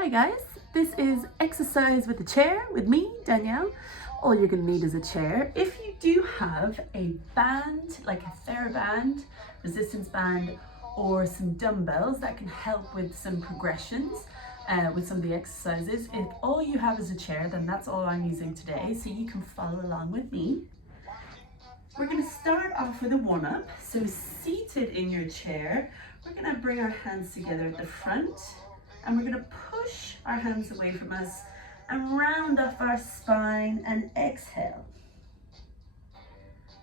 Hi guys, this is exercise with a chair with me, Danielle. All you're going to need is a chair. If you do have a band, like a TheraBand, resistance band, or some dumbbells that can help with some progressions with some of the exercises, if all you have is a chair, then that's all I'm using today, so you can follow along with me. We're going to start off with a warm-up. So seated in your chair, we're going to bring our hands together at the front, and we're going to push our hands away from us and round off our spine and exhale.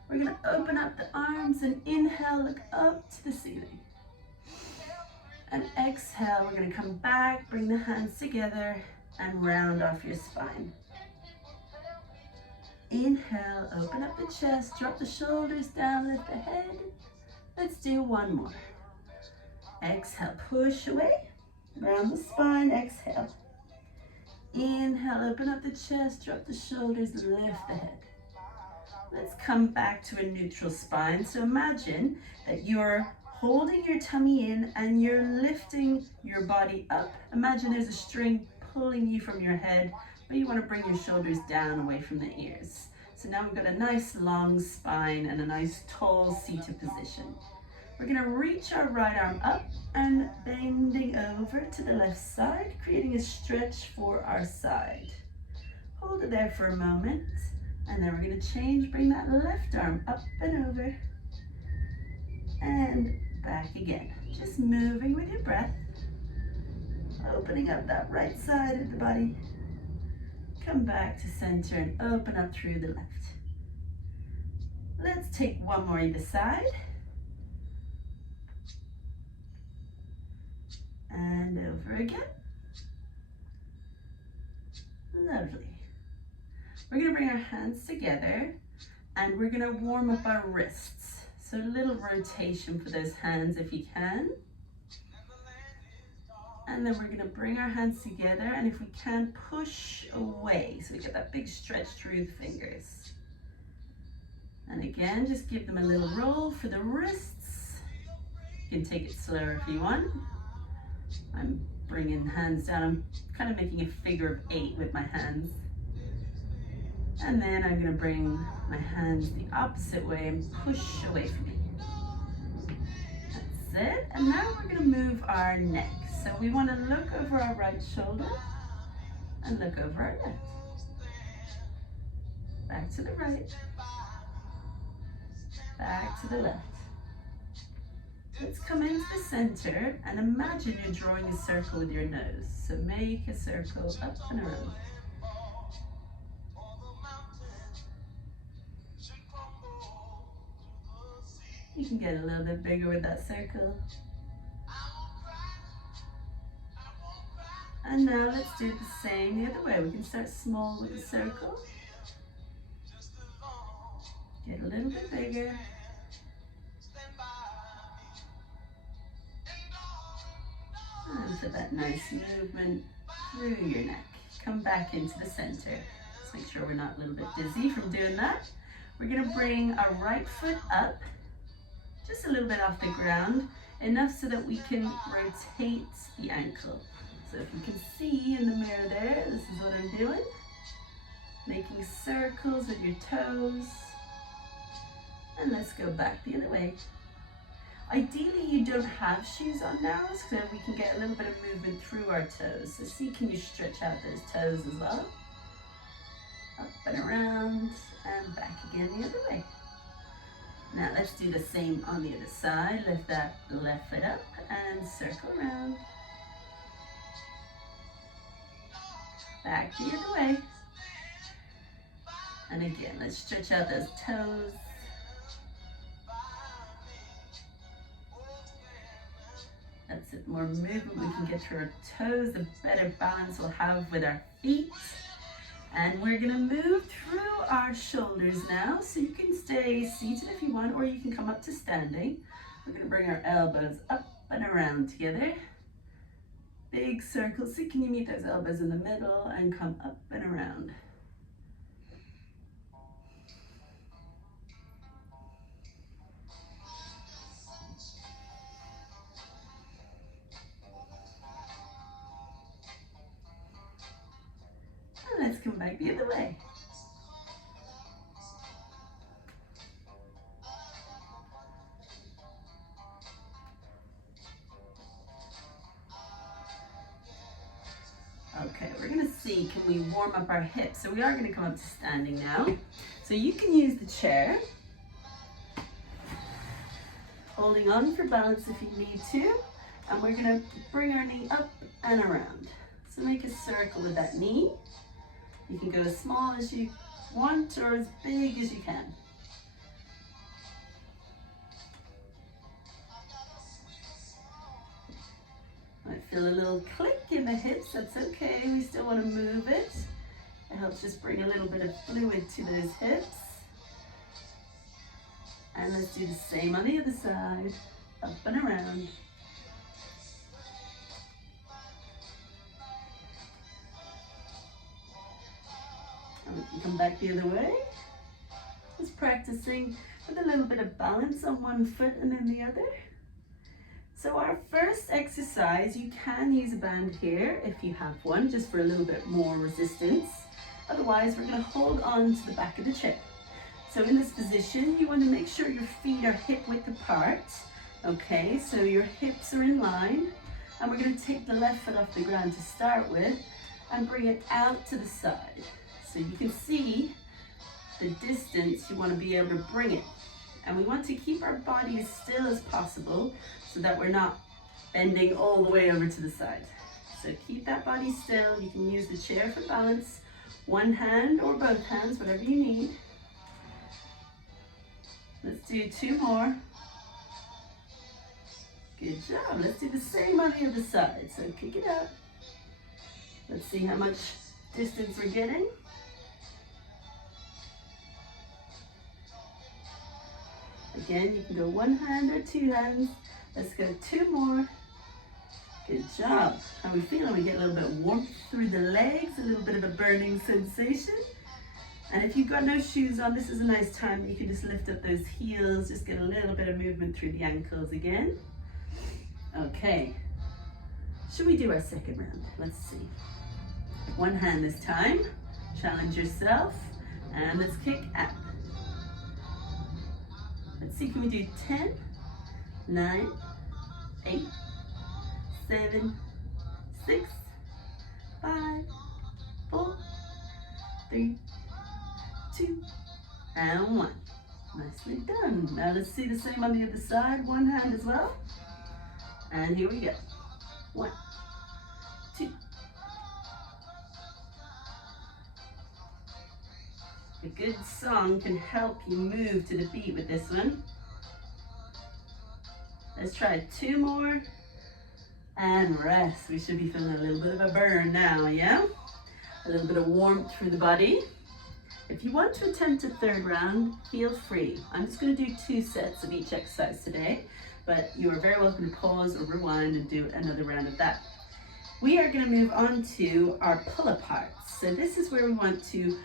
We're going to open up the arms and inhale, look up to the ceiling. And exhale, we're going to come back, bring the hands together and round off your spine. Inhale, open up the chest, drop the shoulders down, lift the head. Let's do one more. Exhale, push away, round the spine, exhale. Inhale, open up the chest, drop the shoulders, lift the head. Let's come back to a neutral spine. So imagine that you're holding your tummy in and you're lifting your body up. Imagine there's a string pulling you from your head, but you want to bring your shoulders down away from the ears. So now we've got a nice long spine and a nice tall seated position. We're going to reach our right arm up and bending over to the left side, creating a stretch for our side. Hold it there for a moment, and then we're going to change, bring that left arm up and over, and back again. Just moving with your breath, opening up that right side of the body. Come back to center and open up through the left. Let's take one more either side. And over again. Lovely. We're going to bring our hands together and we're going to warm up our wrists. So a little rotation for those hands if you can. And then we're going to bring our hands together, and if we can, push away so we get that big stretch through the fingers. And again, just give them a little roll for the wrists. You can take it slower if you want. I'm bringing hands down. I'm kind of making a figure of 8 with my hands. And then I'm going to bring my hands the opposite way and push away from me. That's it. And now we're going to move our neck. So we want to look over our right shoulder and look over our left. Back to the right. Back to the left. Let's come into the center and imagine you're drawing a circle with your nose. So make a circle up and around. You can get a little bit bigger with that circle. And now let's do the same the other way. We can start small with the circle. Get a little bit bigger. And for that nice movement through your neck. Come back into the center. Just make sure we're not a little bit dizzy from doing that. We're going to bring our right foot up, just a little bit off the ground, enough so that we can rotate the ankle. So if you can see in the mirror there, this is what I'm doing. Making circles with your toes. And let's go back the other way. Ideally, you don't have shoes on now, so we can get a little bit of movement through our toes. So see, can you stretch out those toes as well? Up and around, and back again the other way. Now let's do the same on the other side. Lift that left foot up and circle around. Back the other way. And again, let's stretch out those toes. That's it, more movement we can get through our toes, the better balance we'll have with our feet. And we're gonna move through our shoulders now, so you can stay seated if you want, or you can come up to standing. We're gonna bring our elbows up and around together. Big circles, so can you meet those elbows in the middle and come up and around. come back the other way. Okay, we're gonna see, can we warm up our hips? So we are gonna come up to standing now. So you can use the chair, holding on for balance if you need to. And we're gonna bring our knee up and around. So make a circle with that knee. You can go as small as you want or as big as you can. Might feel a little click in the hips, that's okay. We still want to move it. It helps just bring a little bit of fluid to those hips. And let's do the same on the other side, up and around. And we can come back the other way. Just practicing with a little bit of balance on one foot and then the other. So our first exercise, you can use a band here if you have one, just for a little bit more resistance. Otherwise, we're going to hold on to the back of the chair. So in this position, you want to make sure your feet are hip width apart. Okay, so your hips are in line. And we're going to take the left foot off the ground to start with and bring it out to the side. So you can see the distance you want to be able to bring it. And we want to keep our body as still as possible so that we're not bending all the way over to the side. So keep that body still. You can use the chair for balance, one hand or both hands, whatever you need. Let's do two more. Good job. Let's do the same on the other side. So kick it out. Let's see how much distance we're getting. Again, you can go one hand or two hands. Let's go two more. Good job. How are we feeling? We get a little bit of warmth through the legs, a little bit of a burning sensation. And if you've got no shoes on, this is a nice time. You can just lift up those heels, just get a little bit of movement through the ankles again. Okay. Should we do our second round? Let's see. One hand this time. Challenge yourself. And let's kick out. Let's see, can we do 10, 9, 8, 7, 6, 5, 4, 3, 2, and 1. Nicely done. Now let's see the same on the other side. One hand as well. And here we go. 1, 2. A good song can help you move to the beat with this one. Let's try two more and rest. We should be feeling a little bit of a burn now, yeah? A little bit of warmth through the body. If you want to attempt a third round, feel free. I'm just going to do 2 sets of each exercise today, but you are very welcome to pause or rewind and do another round of that. We are going to move on to our pull-aparts. So this is where we want to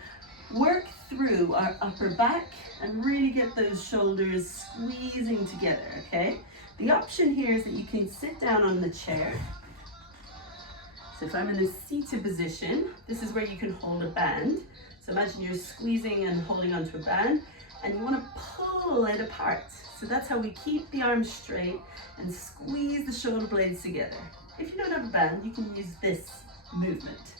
work through our upper back and really get those shoulders squeezing together, okay? The option here is that you can sit down on the chair. So if I'm in the seated position, this is where you can hold a band. So imagine you're squeezing and holding onto a band and you want to pull it apart. So that's how we keep the arms straight and squeeze the shoulder blades together. If you don't have a band, you can use this movement.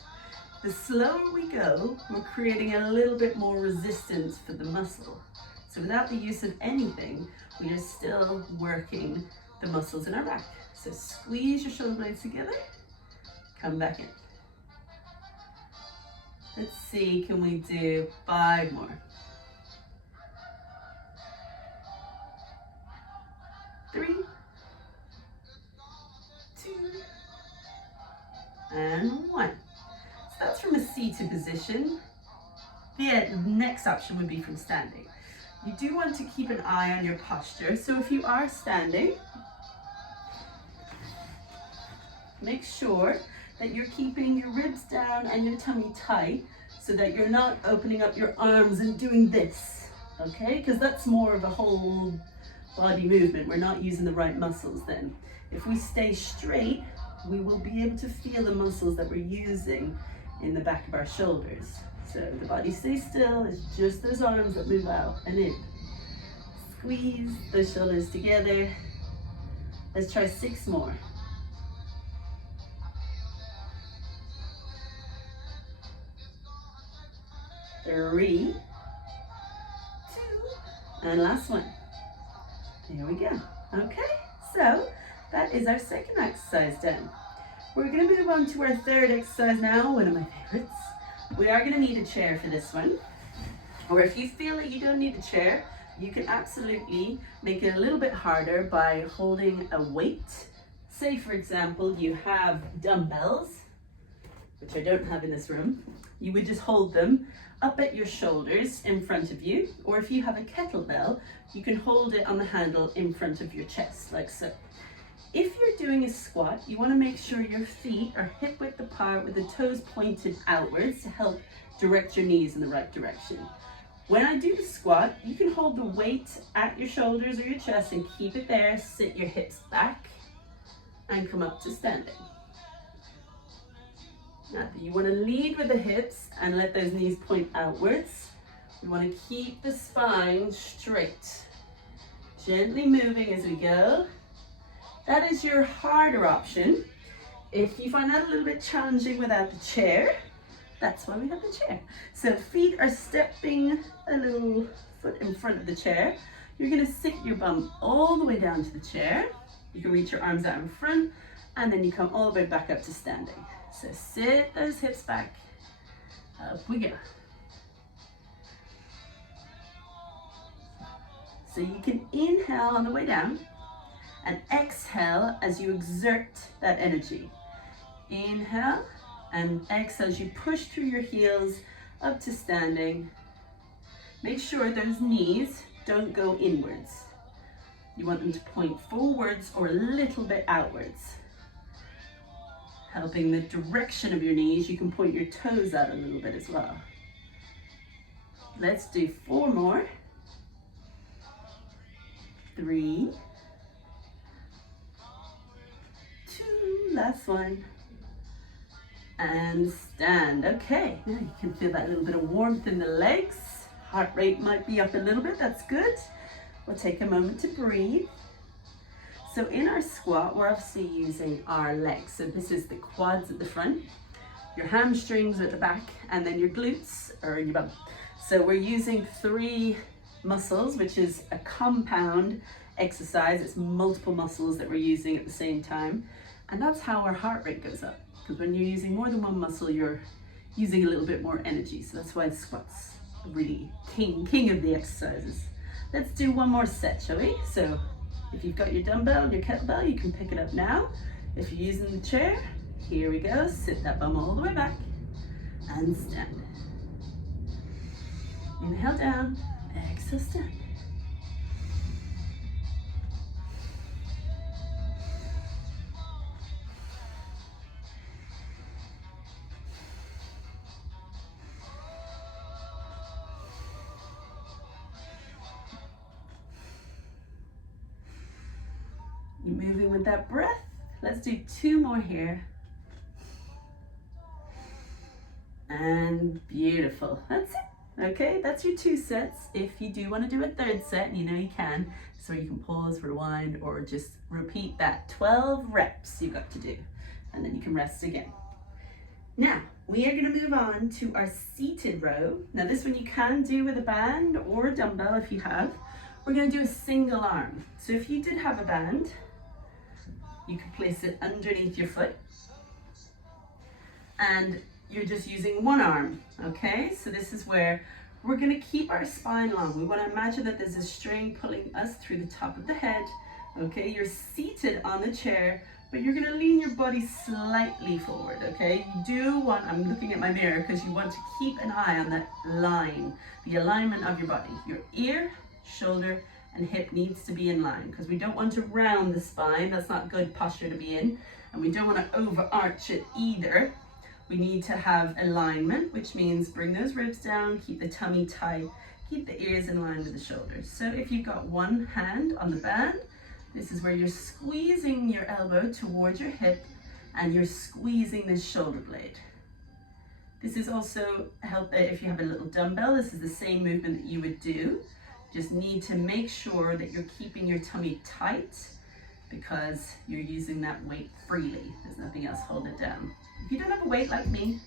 The slower we go, we're creating a little bit more resistance for the muscle. So without the use of anything, we are still working the muscles in our back. So squeeze your shoulder blades together, come back in. Let's see, can we do 5 more? 3, 2, and 1. So that's from a seated position. The next option would be from standing. You do want to keep an eye on your posture. So if you are standing, make sure that you're keeping your ribs down and your tummy tight so that you're not opening up your arms and doing this, okay? Because that's more of a whole body movement. We're not using the right muscles then. If we stay straight, we will be able to feel the muscles that we're using in the back of our shoulders. So the body stays still, it's just those arms that move out and in. Squeeze those shoulders together. Let's try 6 more. 3, 2, and last one. There we go. Okay, so that is our second exercise done. We're going to move on to our third exercise now, one of my favorites. We are going to need a chair for this one. Or if you feel that you don't need a chair, you can absolutely make it a little bit harder by holding a weight. Say, for example, you have dumbbells, which I don't have in this room. You would just hold them up at your shoulders in front of you. Or if you have a kettlebell, you can hold it on the handle in front of your chest, like so. If you're doing a squat, you want to make sure your feet are hip width apart with the toes pointed outwards to help direct your knees in the right direction. When I do the squat, you can hold the weight at your shoulders or your chest and keep it there. Sit your hips back and come up to standing. Now, you want to lead with the hips and let those knees point outwards. We want to keep the spine straight. Gently moving as we go. That is your harder option. If you find that a little bit challenging without the chair, that's why we have the chair. So feet are stepping a little foot in front of the chair. You're going to sit your bum all the way down to the chair. You can reach your arms out in front and then you come all the way back up to standing. So sit those hips back. Up we go. So you can inhale on the way down and exhale as you exert that energy. Inhale and exhale as you push through your heels up to standing. Make sure those knees don't go inwards. You want them to point forwards or a little bit outwards. Helping the direction of your knees, you can point your toes out a little bit as well. Let's do 4 more. 3, 2, last one. And stand. Okay, now you can feel that little bit of warmth in the legs. Heart rate might be up a little bit, that's good. We'll take a moment to breathe. So in our squat, we're obviously using our legs. So this is the quads at the front, your hamstrings at the back, and then your glutes are in your bum. So we're using 3 muscles, which is a compound exercise. It's multiple muscles that we're using at the same time. And that's how our heart rate goes up. Because when you're using more than one muscle, you're using a little bit more energy. So that's why the squat's really king of the exercises. Let's do 1 more set, shall we? So if you've got your dumbbell and your kettlebell, you can pick it up now. If you're using the chair, here we go. Sit that bum all the way back and stand. Inhale down, exhale stand. You're moving with that breath. Let's do 2 more here. And beautiful. That's it. Okay, that's your 2 sets. If you do want to do a 3rd set, you know you can. So you can pause, rewind, or just repeat that 12 reps you've got to do. And then you can rest again. Now, we are going to move on to our seated row. Now this one you can do with a band or a dumbbell if you have. We're going to do a single arm. So if you did have a band, you can place it underneath your foot and you're just using 1 arm, okay? So this is where we're gonna keep our spine long. We wanna imagine that there's a string pulling us through the top of the head, okay? You're seated on the chair, but you're gonna lean your body slightly forward, okay? You do want, I'm looking at my mirror because you want to keep an eye on that line, the alignment of your body. Your ear, shoulder, and hip needs to be in line because we don't want to round the spine. That's not good posture to be in. And we don't want to overarch it either. We need to have alignment, which means bring those ribs down, keep the tummy tight, keep the ears in line with the shoulders. So if you've got 1 hand on the band, this is where you're squeezing your elbow towards your hip and you're squeezing this shoulder blade. This is also if you have a little dumbbell, this is the same movement that you would do. Just need to make sure that you're keeping your tummy tight because you're using that weight freely. There's nothing else holding it down. If you don't have a weight like me,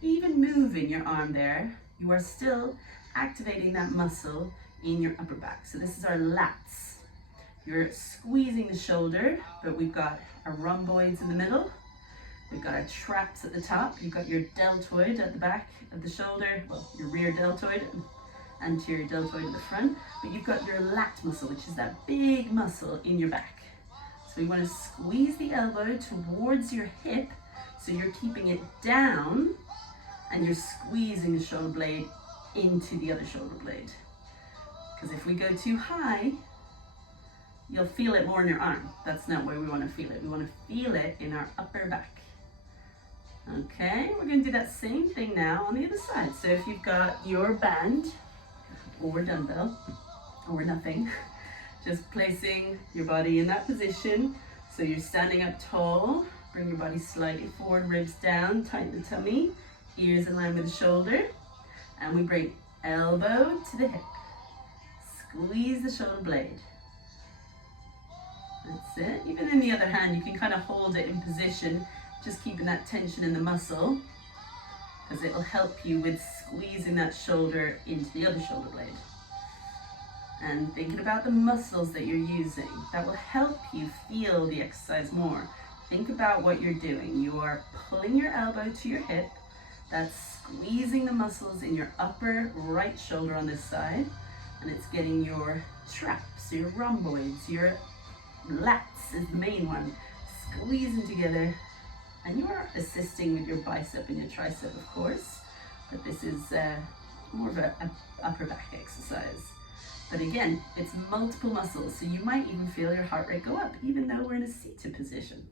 even moving your arm there, you are still activating that muscle in your upper back. So this is our lats. You're squeezing the shoulder, but we've got our rhomboids in the middle. We've got our traps at the top. You've got your deltoid at the back of the shoulder, well, your rear deltoid, anterior deltoid at the front. But you've got your lat muscle, which is that big muscle in your back. So we want to squeeze the elbow towards your hip, so you're keeping it down and you're squeezing the shoulder blade into the other shoulder blade. Because if we go too high, you'll feel it more in your arm. That's not where we want to feel it. We want to feel it in our upper back. Okay, we're going to do that same thing now on the other side. So if you've got your band or dumbbell or nothing, just placing your body in that position. So you're standing up tall, bring your body slightly forward, ribs down, tighten the tummy, ears in line with the shoulder, and we bring elbow to the hip. Squeeze the shoulder blade. That's it. Even in the other hand, you can kind of hold it in position, just keeping that tension in the muscle, because it will help you with squeezing that shoulder into the other shoulder blade. And thinking about the muscles that you're using, that will help you feel the exercise more. Think about what you're doing. You are pulling your elbow to your hip. That's squeezing the muscles in your upper right shoulder on this side. And it's getting your traps, your rhomboids, your lats is the main one, squeezing together. And you are assisting with your bicep and your tricep, of course. But this is more of a upper back exercise. But again, it's multiple muscles, so you might even feel your heart rate go up, even though we're in a seated position.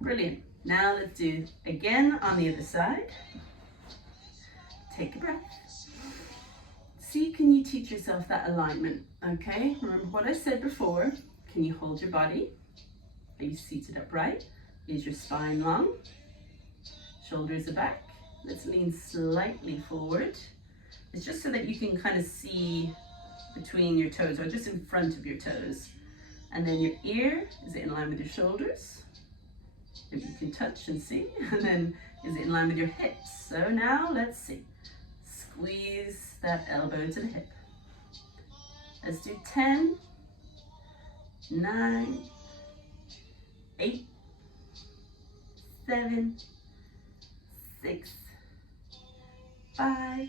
Brilliant. Now let's do again on the other side. Take a breath. See, can you teach yourself that alignment? Okay, remember what I said before. Can you hold your body? Are you seated upright? Is your spine long? Shoulders are back. Let's lean slightly forward. It's just so that you can kind of see between your toes, or just in front of your toes. And then your ear, is it in line with your shoulders? If you can touch and see. And then is it in line with your hips? So now let's see. Squeeze that elbow to the hip. Let's do 10, 9, 8, 7, 6, 5,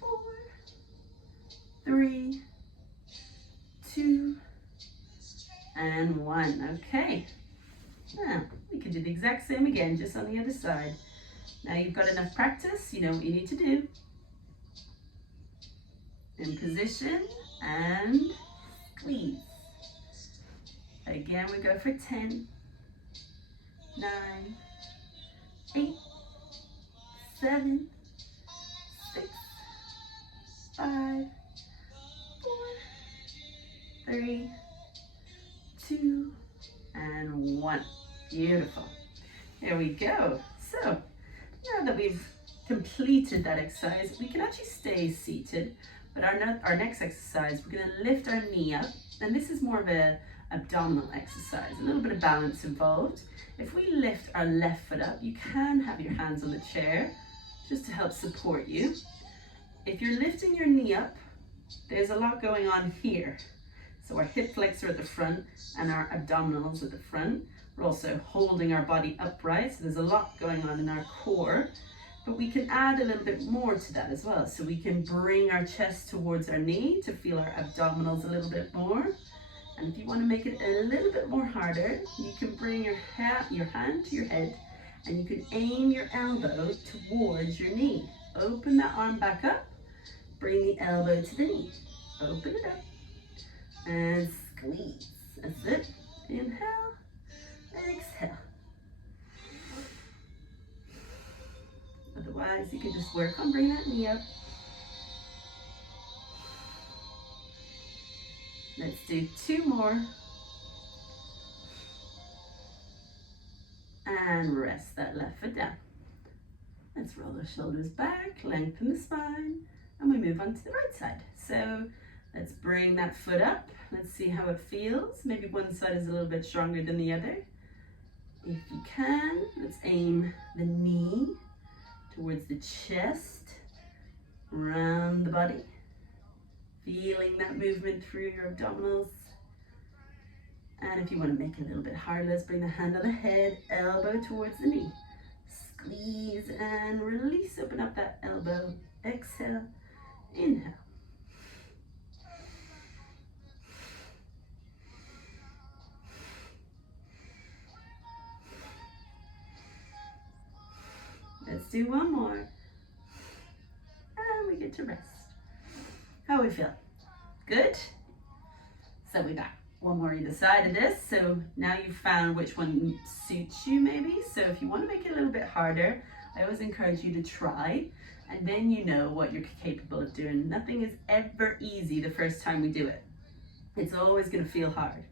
4, 3, 2, and 1. Okay. Now, we can do the exact same again, just on the other side. Now you've got enough practice, you know what you need to do. In position, and squeeze. Again, we go for 10, 9, 8, 7, 6, 5, 4, 3, 2, and 1. Beautiful. There we go. So now that we've completed that exercise, we can actually stay seated, but our next exercise, we're going to lift our knee up, and this is more of a abdominal exercise, a little bit of balance involved. If we lift our left foot up, you can have your hands on the chair just to help support you. If you're lifting your knee up, there's a lot going on here. So our hip flexor at the front and our abdominals at the front. We're also holding our body upright, so there's a lot going on in our core. But we can add a little bit more to that as well. So we can bring our chest towards our knee to feel our abdominals a little bit more. And if you want to make it a little bit more harder, you can bring your hand to your head, and you can aim your elbow towards your knee. Open that arm back up, bring the elbow to the knee. Open it up, and squeeze. That's it. Inhale, and exhale. Otherwise, you can just work on bringing that knee up. Let's do 2 more. And rest that left foot down. Let's roll the shoulders back, lengthen the spine, and we move on to the right side. So let's bring that foot up. Let's see how it feels. Maybe one side is a little bit stronger than the other. If you can, let's aim the knee towards the chest, around the body, feeling that movement through your abdominals. And if you want to make it a little bit harder, let's bring the hand on the head, elbow towards the knee. Squeeze and release, open up that elbow. Exhale, inhale. Let's do one more. And we get to rest. How we feel? Good? So we got one more either side of this. So now you've found which one suits you maybe. So if you want to make it a little bit harder, I always encourage you to try, and then you know what you're capable of doing. Nothing is ever easy the first time we do it. It's always going to feel hard.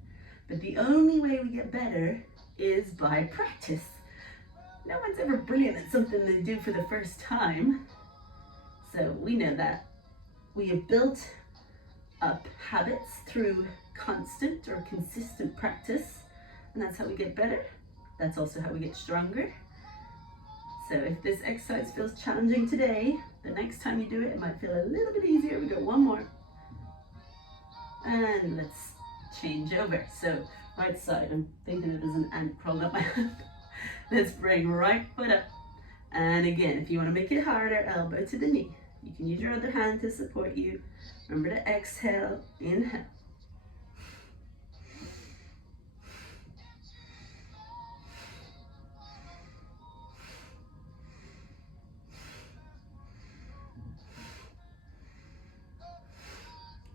But the only way we get better is by practice. No one's ever brilliant at something they do for the first time. So we know that. We have built up habits through constant or consistent practice, and that's how we get better. That's also how we get stronger. So if this exercise feels challenging today, the next time you do it, it might feel a little bit easier. We go one more. And let's change over. So right side, I'm thinking that there's an ant crawling up my hand. Let's bring right foot up. And again, if you want to make it harder, elbow to the knee. You can use your other hand to support you. Remember to exhale, inhale.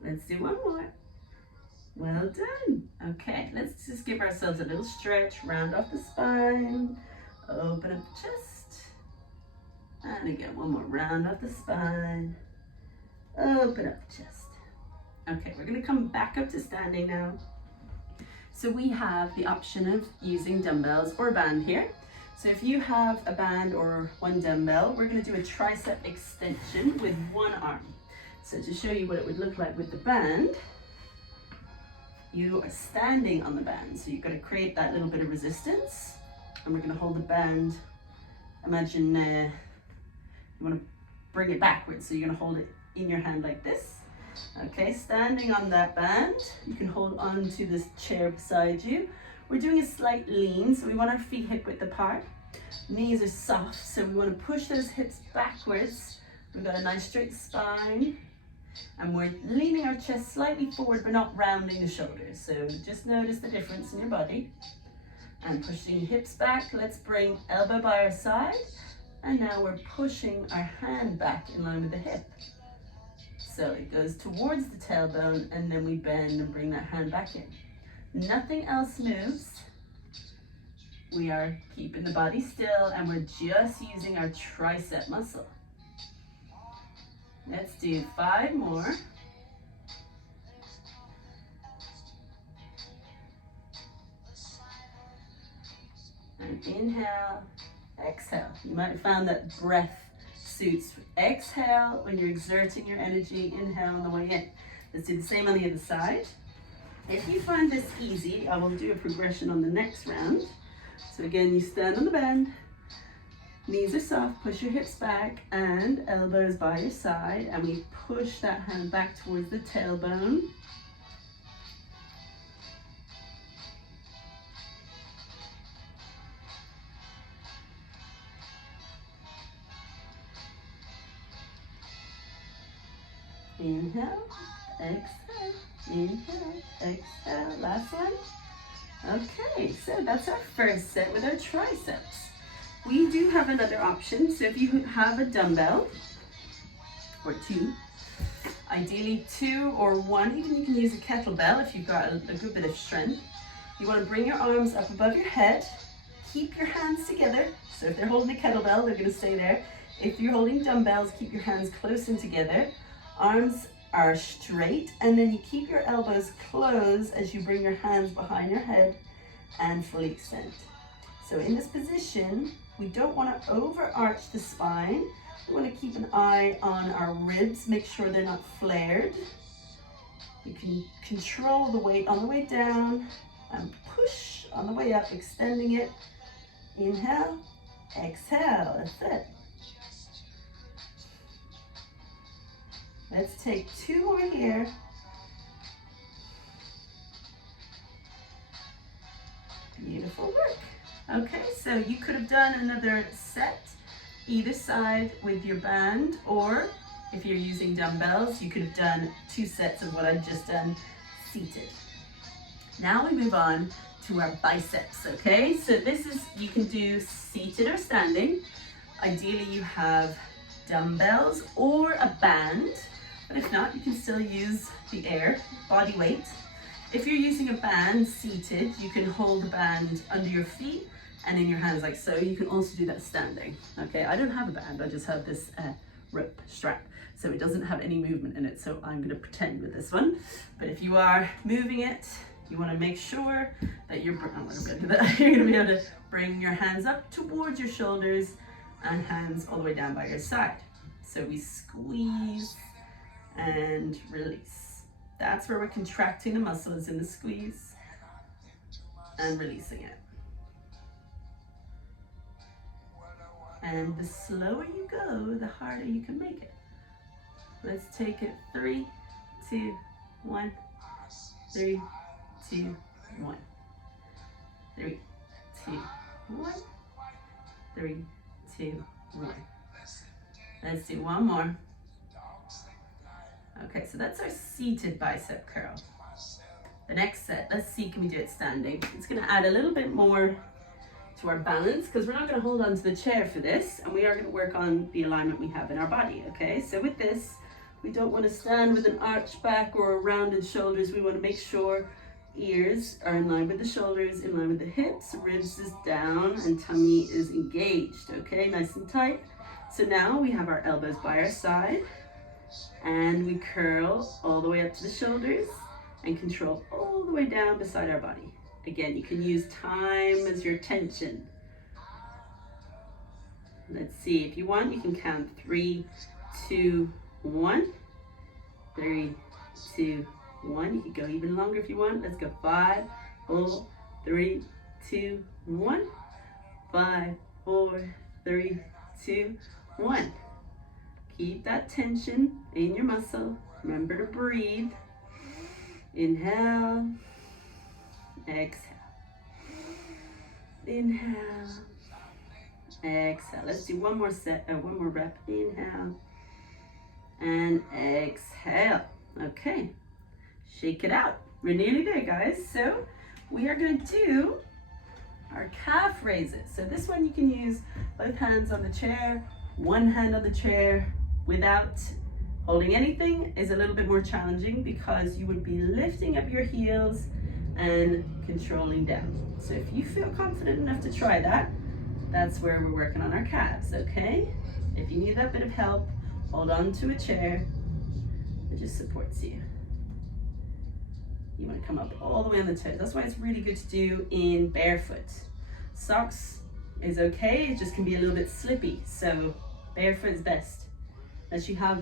Let's do one more. Well done. Okay, let's just give ourselves a little stretch, round off the spine, open up the chest. And again, one more, round off the spine, open up the chest. Okay, we're gonna come back up to standing now. So we have the option of using dumbbells or a band here. So if you have a band or one dumbbell, we're gonna do a tricep extension with one arm. So to show you what it would look like with the band, you are standing on the band. So you've got to create that little bit of resistance. And we're going to hold the band. Imagine you want to bring it backwards. So you're going to hold it in your hand like this. Okay, standing on that band. You can hold on to this chair beside you. We're doing a slight lean. So we want our feet hip width apart. Knees are soft. So we want to push those hips backwards. We've got a nice straight spine. And we're leaning our chest slightly forward, but not rounding the shoulders. So just notice the difference in your body. And pushing hips back. Let's bring elbow by our side. And now we're pushing our hand back in line with the hip. So it goes towards the tailbone, and then we bend and bring that hand back in. Nothing else moves. We are keeping the body still, and we're just using our tricep muscle. Let's do 5 more. And inhale, exhale. You might have found that breath suits. Exhale when you're exerting your energy, inhale on the way in. Let's do the same on the other side. If you find this easy, I will do a progression on the next round. So again, you stand on the bend. Knees are soft, push your hips back and elbows by your side, and we push that hand back towards the tailbone. Inhale, exhale, inhale, exhale. Last one. Okay, so that's our first set with our triceps. We do have another option. So if you have a dumbbell or 2, ideally 2 or 1, even you can use a kettlebell if you've got a good bit of strength. You want to bring your arms up above your head, keep your hands together. So if they're holding a kettlebell, they're going to stay there. If you're holding dumbbells, keep your hands close and together. Arms are straight, and then you keep your elbows closed as you bring your hands behind your head and fully extend. So in this position, We don't want to overarch the spine. We want to keep an eye on our ribs, make sure they're not flared. You can control the weight on the way down and push on the way up, extending it. Inhale, exhale, that's it. Let's take 2 more here. Beautiful work. Okay, so you could have done another set either side with your band, or if you're using dumbbells, you could have done 2 sets of what I've just done seated. Now we move on to our biceps, okay? So this is, you can do seated or standing. Ideally you have dumbbells or a band, but if not, you can still use the air, body weight. If you're using a band seated, you can hold the band under your feet and in your hands like so. You can also do that standing, okay? I don't have a band, I just have this rope strap, so it doesn't have any movement in it, so I'm gonna pretend with this one. But if you are moving it, you wanna make sure that you're gonna be able to bring your hands up towards your shoulders and hands all the way down by your side. So we squeeze and release. That's where we're contracting the muscles in the squeeze and releasing it. And the slower you go, the harder you can make it. Let's take it 3, 2, 1, 3, 2, 1, 3, 2, 1, 3, 2, 1. Let's do one more. Okay, so that's our seated bicep curl. The next set, let's see, can we do it standing? It's gonna add a little bit more to our balance, because we're not gonna hold on to the chair for this, and we are gonna work on the alignment we have in our body, okay? So with this, we don't wanna stand with an arched back or rounded shoulders. We wanna make sure ears are in line with the shoulders, in line with the hips, ribs is down, and tummy is engaged, okay? Nice and tight. So now we have our elbows by our side, and we curl all the way up to the shoulders and control all the way down beside our body. Again, you can use time as your tension. Let's see, if you want, you can count 3, 2, 1. 3, 2, 1. You can go even longer if you want. Let's go 5, 4, 3, 2, 1. 5, 4, 3, 2, 1. Keep that tension in your muscle. Remember to breathe. Inhale. Exhale. Inhale. Exhale. Let's do one more set, one more rep. Inhale. And exhale. Okay. Shake it out. We're nearly there, guys. So we are going to do our calf raises. So this one you can use both hands on the chair, one hand on the chair without holding anything is a little bit more challenging, because you would be lifting up your heels and controlling down. So if you feel confident enough to try that, that's where we're working on our calves, okay? If you need that bit of help, hold on to a chair that just supports you. You want to come up all the way on the toes. That's why it's really good to do in barefoot. Socks is okay, it just can be a little bit slippy, so barefoot is best. Unless you have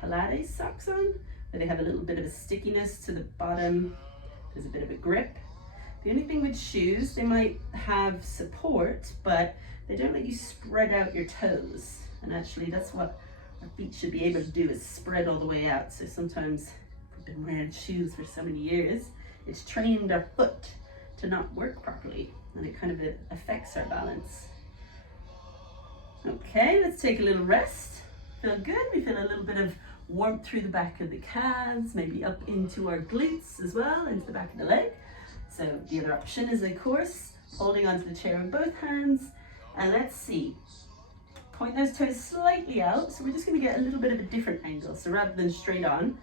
Pilates socks on, where they have a little bit of a stickiness to the bottom, there's a bit of a grip. The only thing with shoes, they might have support, but they don't let you spread out your toes. And actually that's what our feet should be able to do, is spread all the way out. So sometimes we've been wearing shoes for so many years, it's trained our foot to not work properly, and it kind of affects our balance. Okay, let's take a little rest. Feel good? We feel a little bit of warmth through the back of the calves, maybe up into our glutes as well, into the back of the leg. So the other option is, of course, holding onto the chair with both hands. And let's see, point those toes slightly out. So we're just going to get a little bit of a different angle. So rather than straight on,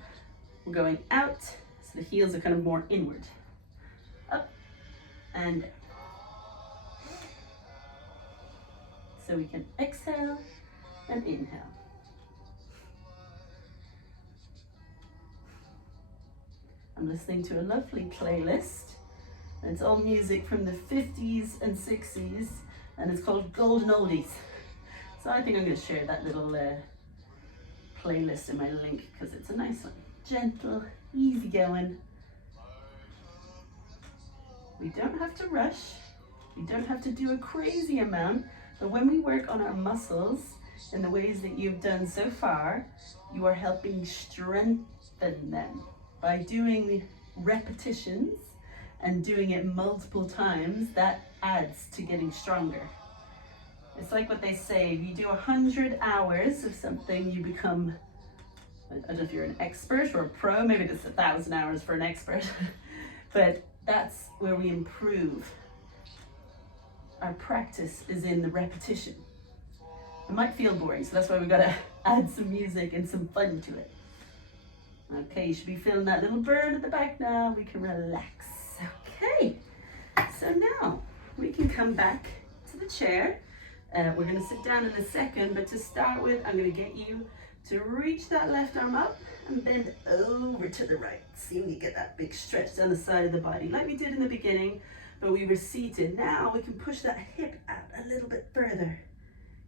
we're going out. So the heels are kind of more inward. Up and down. So we can exhale and inhale. I'm listening to a lovely playlist. It's all music from the 50s and 60s. and it's called Golden Oldies. So I think I'm going to share that little playlist in my link because it's a nice one. Gentle, easy going. We don't have to rush. We don't have to do a crazy amount, but when we work on our muscles in the ways that you've done so far, you are helping strengthen them by doing repetitions and doing it multiple times. That adds to getting stronger. It's like what they say, if you do 100 hours of something, you become, I don't know if you're an expert or a pro, maybe it's 1,000 hours for an expert, but that's where we improve. Our practice is in the repetition. It might feel boring, so that's why we've got to add some music and some fun to it. Okay, you should be feeling that little burn at the back now. We can relax. Okay, so now we can come back to the chair. We're going to sit down in a second, but to start with, I'm going to get you to reach that left arm up and bend over to the right. See when you get that big stretch down the side of the body, like we did in the beginning, but we were seated. Now we can push that hip out a little bit further.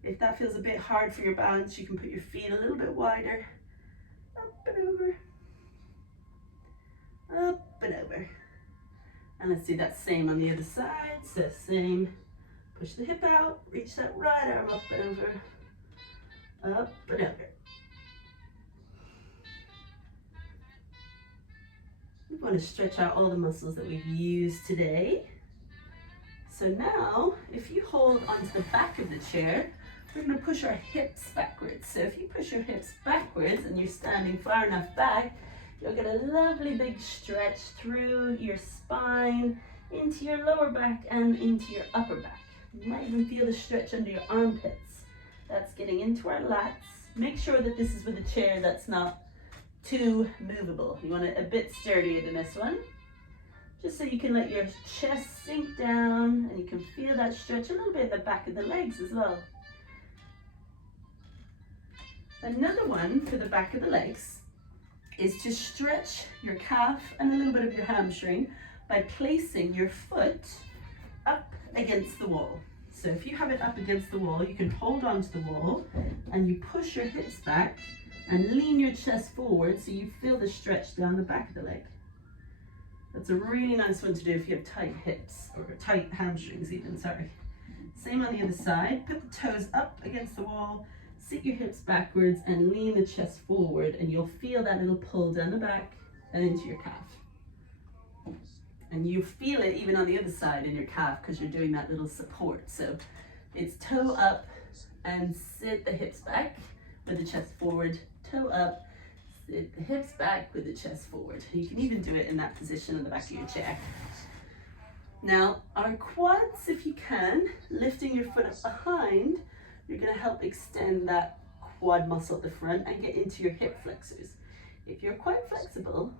If that feels a bit hard for your balance, you can put your feet a little bit wider. Up and over. Up and over. And let's do that same on the other side. So same. Push the hip out, reach that right arm up and over, up and over. We want to stretch out all the muscles that we've used today. So now, if you hold onto the back of the chair, we're going to push our hips backwards. So if you push your hips backwards and you're standing far enough back, you'll get a lovely big stretch through your spine, into your lower back and into your upper back. You might even feel the stretch under your armpits. That's getting into our lats. Make sure that this is with a chair that's not too movable. You want it a bit sturdier than this one. Just so you can let your chest sink down and you can feel that stretch a little bit at the back of the legs as well. Another one for the back of the legs is to stretch your calf and a little bit of your hamstring by placing your foot up against the wall. So if you have it up against the wall, you can hold on to the wall and you push your hips back and lean your chest forward so you feel the stretch down the back of the leg. That's a really nice one to do if you have tight hips or tight hamstrings even, sorry. Same on the other side, put the toes up against the wall, sit your hips backwards and lean the chest forward and you'll feel that little pull down the back and into your calf. And you feel it even on the other side in your calf because you're doing that little support. So it's toe up and sit the hips back with the chest forward, toe up, sit the hips back with the chest forward. You can even do it in that position on the back of your chair. Now our quads, if you can, lifting your foot up behind, you're going to help extend that quad muscle at the front and get into your hip flexors. If you're quite flexible,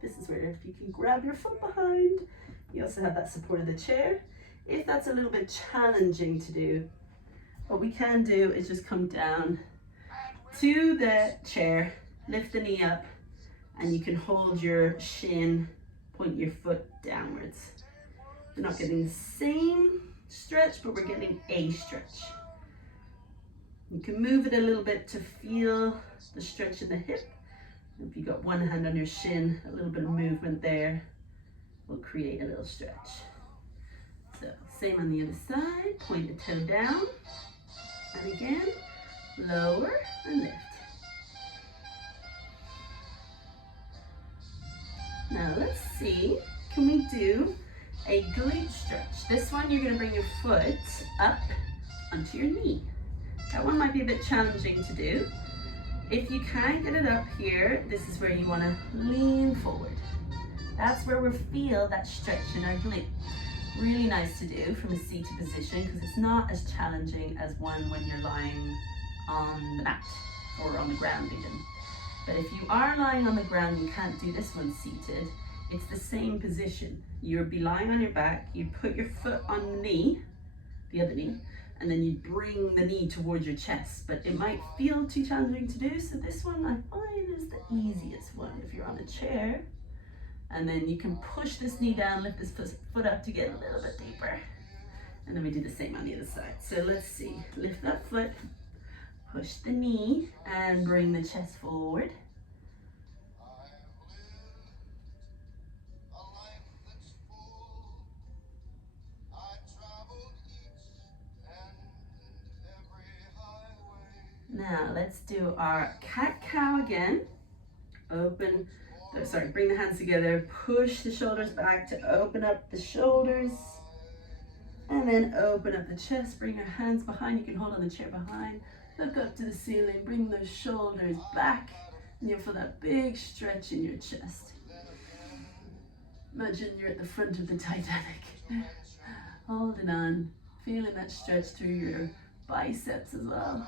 this is where if you can grab your foot behind, you also have that support of the chair. If that's a little bit challenging to do, what we can do is just come down to the chair, lift the knee up, and you can hold your shin, point your foot downwards. We're not getting the same stretch, but we're getting a stretch. You can move it a little bit to feel the stretch in the hip. If you got one hand on your shin, a little bit of movement there will create a little stretch. So same on the other side, point the toe down, and again, lower and lift. Now let's see, can we do a glute stretch? This one you're going to bring your foot up onto your knee. That one might be a bit challenging to do. If you can't get it up here, this is where you want to lean forward. That's where we feel that stretch in our glute. Really nice to do from a seated position because it's not as challenging as one when you're lying on the mat or on the ground even. But if you are lying on the ground and you can't do this one seated, it's the same position. You'll be lying on your back, you put your foot on the knee, the other knee, and then you bring the knee towards your chest, but it might feel too challenging to do, so this one I find is the easiest one if you're on a chair. And then you can push this knee down, lift this foot up to get a little bit deeper. And then we do the same on the other side. So let's see, lift that foot, push the knee, and bring the chest forward. Now let's do our cat-cow again. Bring the hands together, push the shoulders back to open up the shoulders, and then open up the chest. Bring your hands behind, you can hold on the chair behind, look up to the ceiling, bring those shoulders back, and you'll feel that big stretch in your chest. Imagine you're at the front of the Titanic, holding on, feeling that stretch through your biceps as well.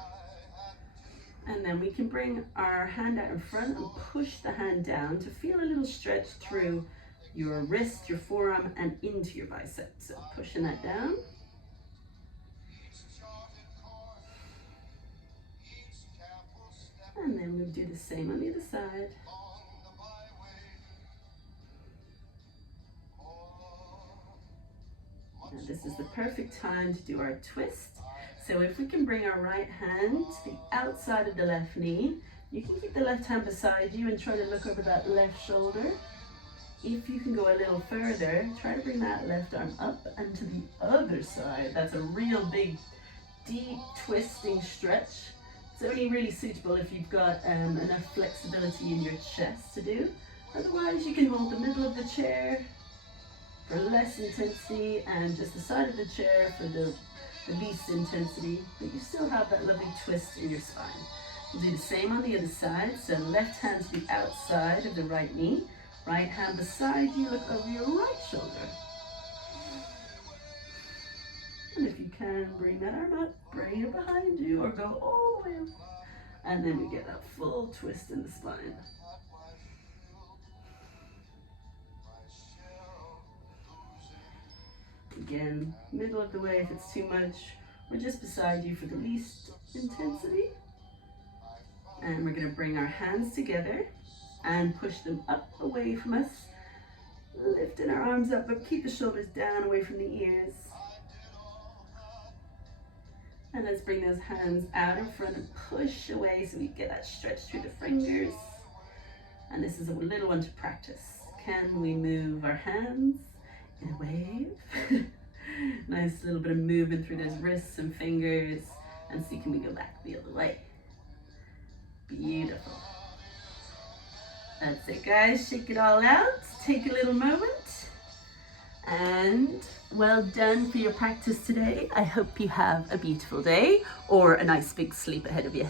And then we can bring our hand out in front and push the hand down to feel a little stretch through your wrist, your forearm, and into your bicep. So pushing that down. And then we'll do the same on the other side. Now this is the perfect time to do our twist. So if we can bring our right hand to the outside of the left knee, you can keep the left hand beside you and try to look over that left shoulder. If you can go a little further, try to bring that left arm up and to the other side. That's a real big, deep twisting stretch. It's only really suitable if you've got enough flexibility in your chest to do. Otherwise, you can hold the middle of the chair for less intensity and just the side of the chair for the least intensity, but you still have that lovely twist in your spine. We'll do the same on the other side. So left hand to the outside of the right knee, right hand beside you, look over your right shoulder. And if you can, bring that arm up, bring it behind you, or go all the way up. And then we get that full twist in the spine. Again, middle of the way if it's too much, or just beside you for the least intensity. And we're going to bring our hands together and push them up away from us, lifting our arms up, but keep the shoulders down away from the ears. And let's bring those hands out in front and push away so we get that stretch through the fingers. And this is a little one to practice. Can we move our hands in a wave? Nice little bit of movement through those wrists and fingers. And see, can we go back the other way? Beautiful. That's it, guys. Shake it all out. Take a little moment. And well done for your practice today. I hope you have a beautiful day or a nice big sleep ahead of you.